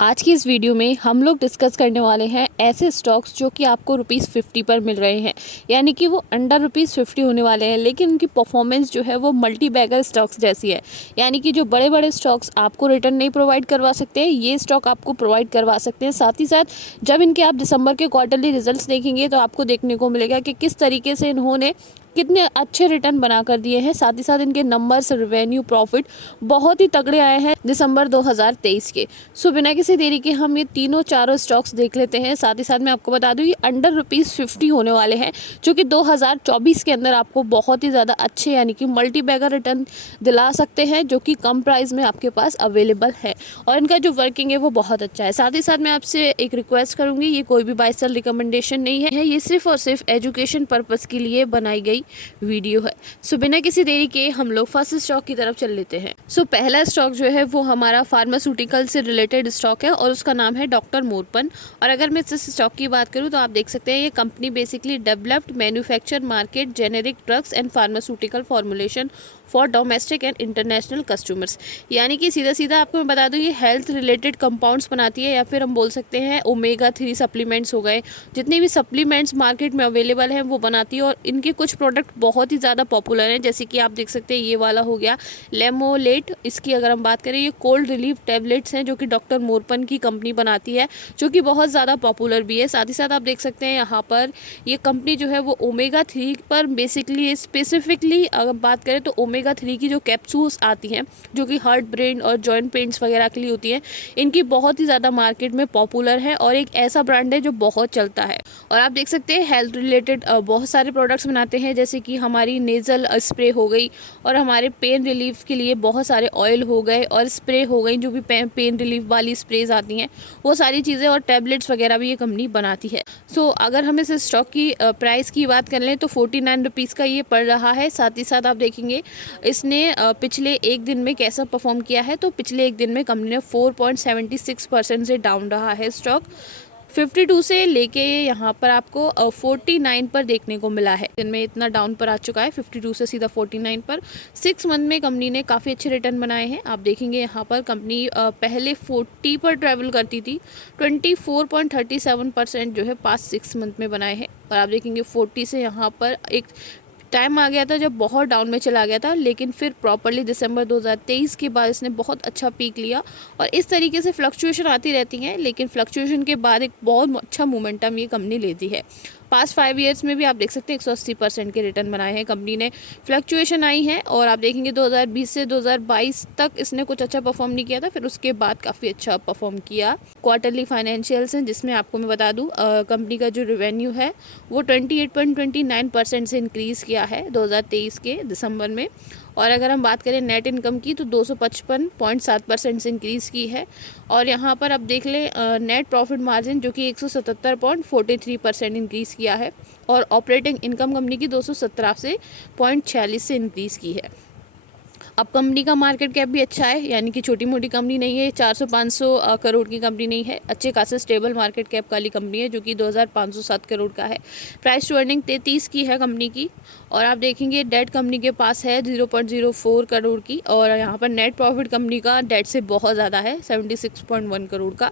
आज की इस वीडियो में हम लोग डिस्कस करने वाले हैं ऐसे स्टॉक्स जो कि आपको ₹50 पर मिल रहे हैं, यानी कि वो अंडर ₹50 होने वाले हैं, लेकिन उनकी परफॉर्मेंस जो है वो मल्टी बैगर स्टॉक्स जैसी है। यानी कि जो बड़े बड़े स्टॉक्स आपको रिटर्न नहीं प्रोवाइड करवा सकते हैं, ये स्टॉक आपको प्रोवाइड करवा सकते हैं। साथ ही साथ जब इनके आप दिसंबर के क्वार्टरली रिजल्ट्स देखेंगे तो आपको देखने को मिलेगा कि किस तरीके से इन्होंने कितने अच्छे रिटर्न बना कर दिए हैं। साथ ही साथ इनके नंबर्स, रेवेन्यू, प्रॉफिट बहुत ही तगड़े आए हैं दिसंबर 2023 के। सो बिना किसी देरी के हम ये तीनों चारों स्टॉक्स देख लेते हैं। साथ ही साथ मैं आपको बता दूं ये अंडर ₹50 होने वाले हैं, जो कि 2024 के अंदर आपको बहुत ही ज़्यादा अच्छे यानी कि मल्टी बैगर रिटर्न दिला सकते हैं, जो कि कम प्राइस में आपके पास अवेलेबल है और इनका जो वर्किंग है वो बहुत अच्छा है। साथ ही साथ मैं आपसे एक रिक्वेस्ट करूंगी, ये कोई भी बाय सेल रिकमेंडेशन नहीं है, ये सिर्फ और सिर्फ एजुकेशन पर्पज़ के लिए बनाई गई वीडियो है। सो बिना किसी देरी के हम लोग फर्स्ट स्टॉक की तरफ चल लेते हैं। सो पहला स्टॉक जो है वो हमारा फार्मास्यूटिकल से रिलेटेड स्टॉक है और उसका नाम है डॉक्टर मोरपन। और अगर मैं इस स्टॉक की बात करूं तो आप देख सकते हैं ये company basically developed manufacture market generic drugs and pharmaceutical formulation for domestic and international customers. यानी कि सीधा सीधा आपको मैं बता दूं ये हेल्थ रिलेटेड कंपाउंड्स बनाती है, या फिर हम बोल सकते हैं ओमेगा 3 सप्लीमेंट्स हो गए, जितने भी सप्लीमेंट्स मार्केट में अवेलेबल हैं वो बनाती है। और इनके कुछ प्रोडक्ट बहुत ही ज़्यादा पॉपुलर हैं, जैसे कि आप देख सकते हैं ये वाला हो गया लेमोलेट। इसकी अगर हम बात करें, ये कोल्ड रिलीफ टैबलेट्स हैं जो कि डॉक्टर मोरपन की कंपनी बनाती है, जो कि बहुत ज़्यादा पॉपुलर भी है। साथ ही साथ आप देख सकते हैं यहाँ पर ये कंपनी जो है वो ओमेगा 3 पर बेसिकली स्पेसिफिकली अगर बात करें तो ओमेगा 3 की जो कैप्सूल्स आती हैं, जो कि हार्ट, ब्रेन और जॉइंट पेन्स वगैरह के लिए होती हैं, इनकी बहुत ही ज़्यादा मार्केट में पॉपुलर है और एक ऐसा ब्रांड है जो बहुत चलता है। और आप देख सकते हैं हेल्थ रिलेटेड बहुत सारे प्रोडक्ट्स बनाते हैं, जैसे कि हमारी नेज़ल स्प्रे हो गई और हमारे पेन रिलीफ के लिए बहुत सारे ऑयल हो गए और स्प्रे हो गई, जो भी पेन रिलीफ वाली स्प्रेज आती हैं वो सारी चीज़ें, और टैबलेट्स वगैरह भी ये कंपनी बनाती है। सो अगर हम इस स्टॉक की प्राइस की बात कर लें तो ₹49 का ये पड़ रहा है। साथ ही साथ आप देखेंगे इसने पिछले एक दिन में कैसा परफॉर्म किया है, तो पिछले एक दिन में कंपनी ने 4.76% से डाउन रहा है स्टॉक। 52 से लेके यहाँ पर आपको 49 पर देखने को मिला है। दिन में इतना डाउन पर आ चुका है, 52 से सीधा 49 पर। 6 मंथ में कंपनी ने काफ़ी अच्छे रिटर्न बनाए हैं। आप देखेंगे यहाँ पर कंपनी पहले 40 पर ट्रैवल करती थी, 24.37% जो है पास्ट 6 मंथ में बनाए हैं। और आप देखेंगे 40 से यहाँ पर एक टाइम आ गया था जब बहुत डाउन में चला गया था, लेकिन फिर प्रॉपरली दिसंबर 2023 के बाद इसने बहुत अच्छा पीक लिया। और इस तरीके से फ्लक्चुएशन आती रहती हैं, लेकिन फ्लक्चुएशन के बाद एक बहुत अच्छा मोमेंटम ये कंपनी लेती है। पास्ट 5 ईयर्स में भी आप देख सकते हैं 180% के रिटर्न बनाए हैं कंपनी ने। फ्लक्चुएशन आई है और आप देखेंगे 2020 से 2022 तक इसने कुछ अच्छा परफॉर्म नहीं किया था, फिर उसके बाद काफ़ी अच्छा परफॉर्म किया। क्वार्टरली फाइनेंशियल्स हैं, जिसमें आपको मैं बता दूं कंपनी का जो रेवेन्यू है वो 28.29% से इंक्रीज़ किया है 2023 के दिसंबर में। और अगर हम बात करें नेट इनकम की तो 255.7% से इंक्रीज़ की है। और यहाँ पर अब देख लें नेट प्रॉफिट मार्जिन जो कि 177.43% इंक्रीज़ किया है। और ऑपरेटिंग इनकम कंपनी की 217 से 0.46 से इंक्रीज़ की है। अब कंपनी का मार्केट कैप भी अच्छा है, यानी कि छोटी मोटी कंपनी नहीं है, 400-500 करोड़ की कंपनी नहीं है, अच्छे खासे स्टेबल मार्केट कैप वाली कंपनी है, जो कि 2507 करोड़ का है। प्राइस टू अर्निंग 33 की है कंपनी की। और आप देखेंगे डेट कंपनी के पास है 0.04 करोड़ की। और यहाँ पर नेट प्रॉफिट कंपनी का डेट से बहुत ज़्यादा है, 76.1 करोड़ का।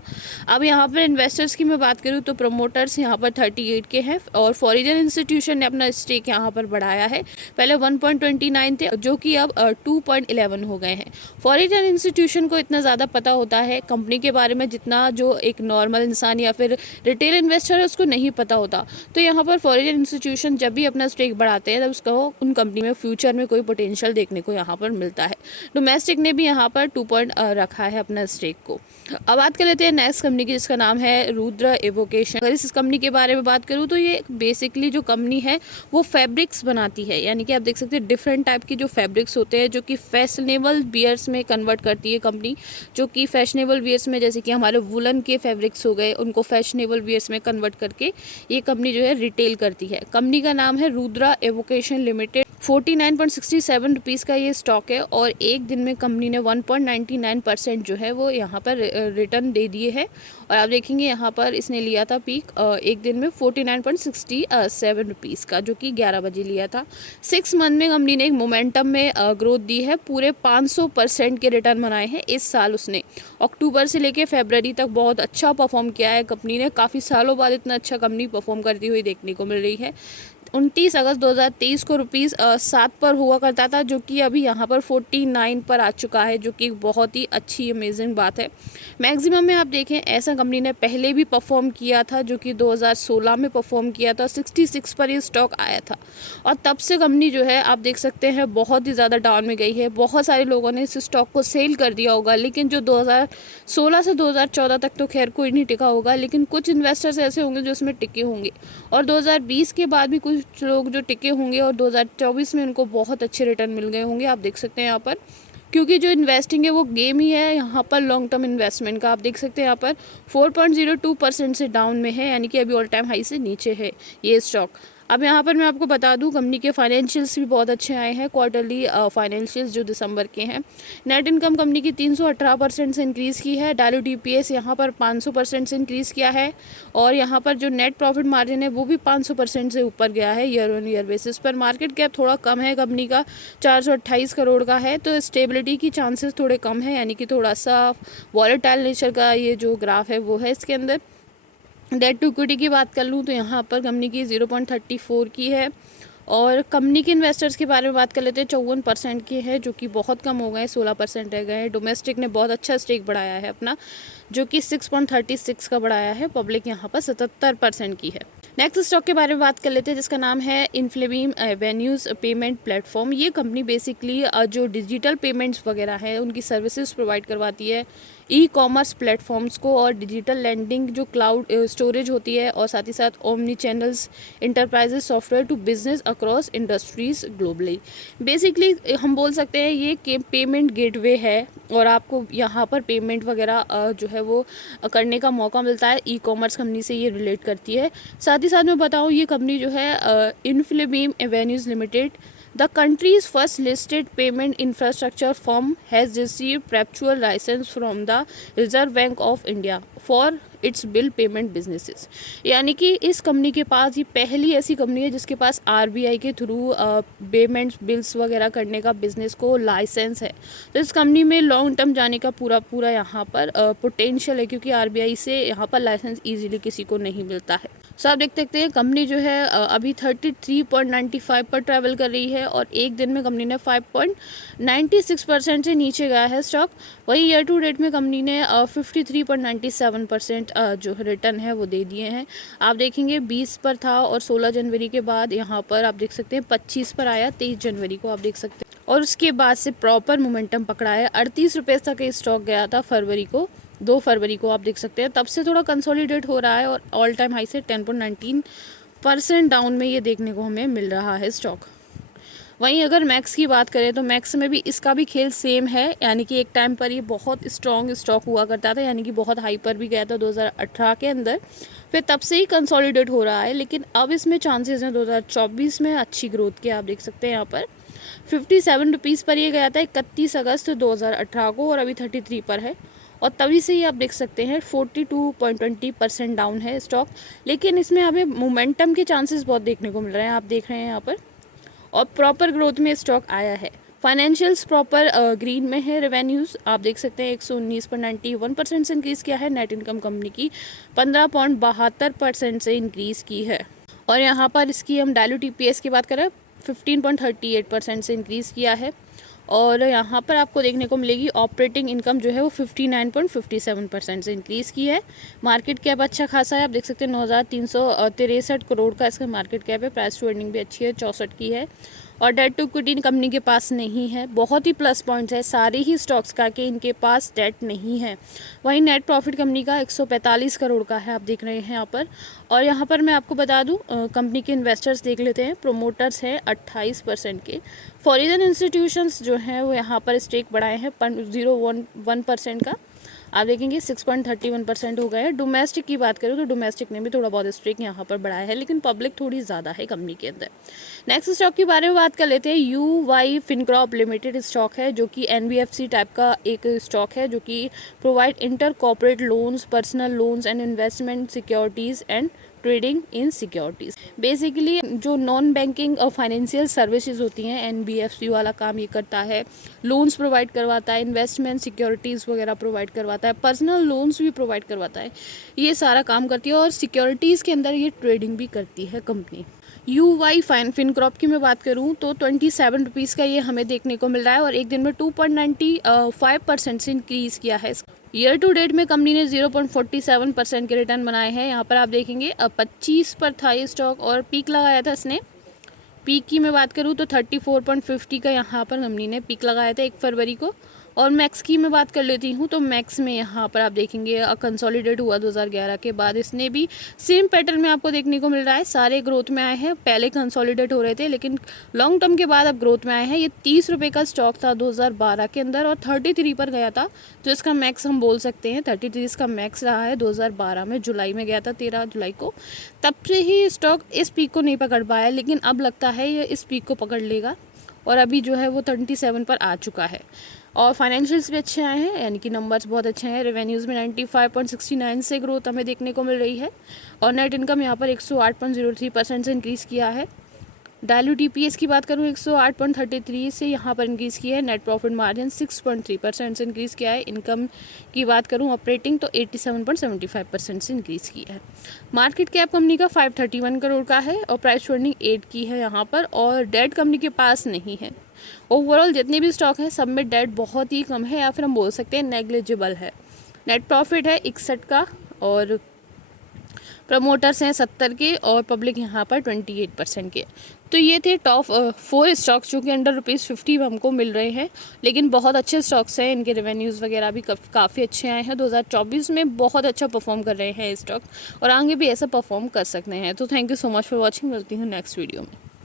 अब यहाँ पर इन्वेस्टर्स की मैं बात करूँ तो प्रमोटर्स यहाँ पर 38 के हैं और फॉरेन इंस्टीट्यूशन ने अपना स्टेक यहाँ पर बढ़ाया है। पहले 1.29 थे, जो कि अब 2.11 हो गए हैं। फॉरेन इंस्टीट्यूशन को इतना ज़्यादा पता होता है कंपनी के बारे में जितना जो एक नॉर्मल इंसान या फिर रिटेल इन्वेस्टर है उसको नहीं पता होता। तो यहाँ पर फॉरेन इंस्टीट्यूशन जब भी अपना स्टेक बढ़ाते हैं तब उसको उन कंपनी में फ्यूचर में कोई पोटेंशियल देखने को यहाँ पर मिलता है। डोमेस्टिक ने भी यहाँ पर 2 पॉइंट रखा है अपना स्टेक को। अब बात कर लेते हैं नेक्स्ट कंपनी की, जिसका नाम है रुद्र एवोकेशन। अगर इस कंपनी के बारे में बात करूँ तो ये बेसिकली जो कंपनी है वो फैब्रिक्स बनाती है, यानी कि आप देख सकते हैं डिफरेंट टाइप की जो फैब्रिक्स होते हैं, जो कि फैशनेबल वियर्स में कन्वर्ट करती है कंपनी। जो कि फैशनेबल वियर्स में, जैसे कि हमारे वुलन के फैब्रिक्स हो गए, उनको फैशनेबल वियर्स में कन्वर्ट करके ये कंपनी जो है रिटेल करती है। कंपनी का नाम है Rudra avocation transportation limited 49.67 rupees का ये स्टॉक है और एक दिन में कंपनी ने 1.99% जो है वो यहाँ पर रिटर्न दे दिए है। और आप देखेंगे यहाँ पर इसने लिया था पीक एक दिन में 49.67 रुपीज़ का, जो कि 11 बजे लिया था। 6 मंथ में कंपनी ने एक मोमेंटम में ग्रोथ दी है, पूरे 500% के रिटर्न बनाए हैं इस साल। उसने अक्टूबर से लेके फरवरी तक बहुत अच्छा परफॉर्म किया है कंपनी ने। काफ़ी सालों बाद इतना अच्छा कंपनी परफॉर्म करती हुई देखने को मिल रही है। 29 अगस्त 2023 को रुपीज़ 7 पर हुआ करता था, जो कि अभी यहाँ पर 49 पर आ चुका है, जो कि बहुत ही अच्छी अमेजिंग बात है। मैक्सिमम में आप देखें ऐसा कंपनी ने पहले भी परफॉर्म किया था, जो कि 2016 में परफॉर्म किया था, 66 पर ये स्टॉक आया था। और तब से कंपनी जो है आप देख सकते हैं बहुत ही ज़्यादा डाउन में गई है। बहुत सारे लोगों ने इस स्टॉक को सेल कर दिया होगा, लेकिन जो 2016 से 2014 तक तो खैर कोई नहीं टिका होगा, लेकिन कुछ इन्वेस्टर्स ऐसे होंगे जो इसमें टिके होंगे। और 2020 के बाद भी कुछ लोग जो टिके होंगे और 2024 में उनको बहुत अच्छे रिटर्न मिल गए होंगे। आप देख सकते हैं यहाँ पर, क्योंकि जो इन्वेस्टिंग है वो गेम ही है यहाँ पर लॉन्ग टर्म इन्वेस्टमेंट का। आप देख सकते हैं यहाँ पर 4.02% से डाउन में है, यानी कि अभी ऑल टाइम हाई से नीचे है ये स्टॉक। अब यहाँ पर मैं आपको बता दूं कंपनी के फाइनेंशियल्स भी बहुत अच्छे आए हैं, क्वार्टरली फाइनेंशियल्स जो दिसंबर के हैं। नेट इनकम कंपनी की 318% से इंक्रीज़ की है। डायल्यूटेड ईपीएस यहाँ पर 500% से इंक्रीज़ किया है। और यहाँ पर जो नेट प्रॉफिट मार्जिन है वो भी 500% से ऊपर गया है ईयर ऑन ईयर बेसिस पर। मार्केट कैप थोड़ा कम है कंपनी का, 428 करोड़ का है, तो स्टेबिलिटी की चांसेस थोड़े कम है, यानी कि थोड़ा सा वॉलेटाइल नेचर का ये जो ग्राफ है वो है इसके अंदर। डेट टू इक्विटी की बात कर लूँ तो यहाँ पर कंपनी की 0.34 की है। और कंपनी के इन्वेस्टर्स के बारे में बात कर लेते हैं, 54% के हैं, जो कि बहुत कम हो गए, 16% रह गए हैं। डोमेस्टिक ने बहुत अच्छा स्टेक बढ़ाया है अपना, जो कि 6.36 का बढ़ाया है। पब्लिक यहाँ पर 77% की है। नेक्स्ट स्टॉक के बारे में बात कर लेते हैं, जिसका नाम है इन्फ्लेबीम एवेन्यूज़ पेमेंट प्लेटफॉर्म। ये कंपनी बेसिकली जो डिजिटल पेमेंट्स वगैरह है उनकी सर्विसेज प्रोवाइड करवाती है ई कॉमर्स प्लेटफॉर्म्स को, और डिजिटल लैंडिंग जो क्लाउड स्टोरेज होती है, और साथ ही साथ omni channels enterprises software to business across industries globally. Basically हम बोल सकते हैं ये पेमेंट गेटवे है, और आपको यहाँ पर पेमेंट वगैरह जो है वो करने का मौका मिलता है। ई कॉमर्स कंपनी से ये रिलेट करती है। साथ ही साथ मैं बताऊँ ये कंपनी जो है Infibeam Avenues Limited, the country's first listed payment infrastructure firm, has received perpetual license from the Reserve Bank of India for its bill payment businesses। यानी कि इस कंपनी के पास ये पहली ऐसी कंपनी है जिसके पास आरबीआई के थ्रू पेमेंट्स बिल्स वगैरह करने का बिजनेस को लाइसेंस है। तो इस कंपनी में लॉन्ग टर्म जाने का पूरा यहाँ पर पोटेंशियल है, क्योंकि आरबीआई से यहाँ पर लाइसेंस ईजिली किसी को नहीं मिलता है। सो आप देख सकते हैं कंपनी जो है अभी 33.95 पर ट्रैवल कर रही है, और एक दिन में कंपनी ने 5.96% से नीचे गया है स्टॉक। वही ईयर टू डेट में कंपनी ने 53.97% जो रिटर्न है वो दे दिए हैं। आप देखेंगे 20 पर था, और 16 जनवरी के बाद यहाँ पर आप देख सकते हैं 25 पर आया, 23 जनवरी को आप देख सकते हैं, और उसके बाद से प्रॉपर मोमेंटम पकड़ा है। 38 रुपये तक ये स्टॉक गया था फरवरी को, 2 फरवरी को आप देख सकते हैं। तब से थोड़ा कंसोलिडेट हो रहा है, और ऑल टाइम हाई से 10.19% डाउन में ये देखने को हमें मिल रहा है स्टॉक। वहीं अगर मैक्स की बात करें तो मैक्स में भी इसका भी खेल सेम है, यानी कि एक टाइम पर ये बहुत स्ट्रॉन्ग स्टॉक हुआ करता था, यानी कि बहुत हाई पर भी गया था 2018 के अंदर, फिर तब से ही कंसोलिडेट हो रहा है। लेकिन अब इसमें चांसेस हैं 2024 में अच्छी ग्रोथ के। आप देख सकते हैं यहाँ पर 57 रुपीज़ पर ये गया था 31 अगस्त 2018 को, और अभी 33 पर है, और तभी से ही आप देख सकते हैं 42.20% डाउन है स्टॉक। लेकिन इसमें हमें मोमेंटम के चांसेस बहुत देखने को मिल रहे हैं, आप देख रहे हैं यहाँ पर, और प्रॉपर ग्रोथ में स्टॉक आया है। फाइनेंशियल्स प्रॉपर ग्रीन में है। रेवेन्यूज़ आप देख सकते हैं 119.91% से इंक्रीज़ किया है। नेट इनकम कंपनी की 15.72% से इंक्रीज़ की है। और यहाँ पर इसकी हम डायल्यूटेड ईपीएस की बात करें 15.38% से इंक्रीज़ किया है। और यहाँ पर आपको देखने को मिलेगी ऑपरेटिंग इनकम जो है वो 59.57% से इंक्रीज़ की है। मार्केट कैप अच्छा खासा है, आप देख सकते हैं 9,363 करोड़ का इसका मार्केट कैप है। प्राइस टू अर्निंग भी अच्छी है, 64 की है। और डेट टू इक्विटी कंपनी के पास नहीं है। बहुत ही प्लस पॉइंट्स है सारे ही स्टॉक्स का कि इनके पास डेट नहीं है। वहीं नेट प्रॉफिट कंपनी का 145 करोड़ का है, आप देख रहे हैं यहाँ पर। और यहाँ पर मैं आपको बता दूँ कंपनी के इन्वेस्टर्स देख लेते हैं। प्रोमोटर्स हैं 28% के। फॉरेन इंस्टीट्यूशंस जो हैं वो यहाँ पर स्टेक बढ़ाए हैं 0.1% का। आप देखेंगे 6.31% हो गए हैं। डोमेस्टिक की बात करूँ तो डोमेस्टिक ने भी थोड़ा बहुत स्टेक यहाँ पर बढ़ाया है, लेकिन पब्लिक थोड़ी ज़्यादा है कंपनी के अंदर। नेक्स्ट स्टॉक के बारे में बात कर लेते हैं। UY फिनकॉर्प लिमिटेड स्टॉक है, जो कि NBFC टाइप का एक स्टॉक है, जो कि provide inter corporate loans, personal loans and investment securities and trading in securities. Basically जो नॉन बैंकिंग और फाइनेंशियल सर्विसेज होती हैं, NBFC वाला काम ये करता है। लोन्स प्रोवाइड करवाता है, इन्वेस्टमेंट सिक्योरिटीज़ वगैरह प्रोवाइड करवाता है, पर्सनल लोन्स भी प्रोवाइड करवाता है, ये सारा काम करती है। और सिक्योरिटीज़ के अंदर ये ट्रेडिंग भी करती है कंपनी। UY फिनकॉर्प की मैं बात करूँ तो 27 रुपीज़ का ये हमें देखने को मिल रहा है, और एक दिन में 2.95% से इंक्रीज़ किया है। ईयर टू डेट में कंपनी ने 0.47% के रिटर्न बनाए हैं। यहाँ पर आप देखेंगे 25 पर था ये स्टॉक, और पीक लगाया था इसने। पीक की मैं बात करूँ तो 34.50 का यहाँ पर कंपनी ने पीक लगाया था 1 फरवरी को। और मैक्स की मैं बात कर लेती हूँ तो मैक्स में यहाँ पर आप देखेंगे कंसोलिडेट हुआ 2011 के बाद। इसने भी सेम पैटर्न में आपको देखने को मिल रहा है, सारे ग्रोथ में आए हैं। पहले कंसोलिडेट हो रहे थे, लेकिन लॉन्ग टर्म के बाद अब ग्रोथ में आए हैं। ये 30 रुपये का स्टॉक था 2012 के अंदर, और 33 पर गया था, तो इसका मैक्स हम बोल सकते हैं 33 इसका मैक्स रहा है। 2012 में जुलाई में गया था, 13 जुलाई को। तब से ही स्टॉक इस पीक को नहीं पकड़ पाया, लेकिन अब लगता है ये इस पीक को पकड़ लेगा, और अभी जो है वो 37 पर आ चुका है। और फाइनेंशियल्स भी अच्छे आए हैं, यानी कि नंबर्स बहुत अच्छे हैं। रेवेन्यूज़ में 95.69 से ग्रोथ हमें देखने को मिल रही है, और नेट इनकम यहाँ पर 108.03% से इंक्रीज़ किया है। डायल्यूट EPS की बात करूँ 108.33 से यहाँ पर इंक्रीज़ किया है। नेट प्रॉफिट मार्जिन 6.3% से इंक्रीज़ किया है। इनकम की बात करूँ ऑपरेटिंग तो 87.75% से इंक्रीज़ किया है। मार्केट कैप कंपनी का 531 करोड़ का है, और प्राइस अर्निंग 8 की है यहाँ पर, और डेट कंपनी के पास नहीं है। ओवरऑल जितने भी स्टॉक हैं सब में डेट बहुत ही कम है, या फिर हम बोल सकते हैं नेग्लिजिबल है। नेट प्रॉफिट है 61 का, और प्रमोटर्स हैं 70 के, और पब्लिक यहाँ पर 28% के। तो ये थे टॉप 4 स्टॉक्स जो कि अंडर ₹50 हमको मिल रहे हैं, लेकिन बहुत अच्छे स्टॉक्स हैं। इनके रेवेन्यूज़ वगैरह भी काफ़ी अच्छे आए हैं। 2024 में बहुत अच्छा परफॉर्म कर रहे हैं स्टॉक, और आगे भी ऐसा परफॉर्म कर सकते हैं। तो thank you so much for watching. मिलती हूँ नेक्स्ट वीडियो में।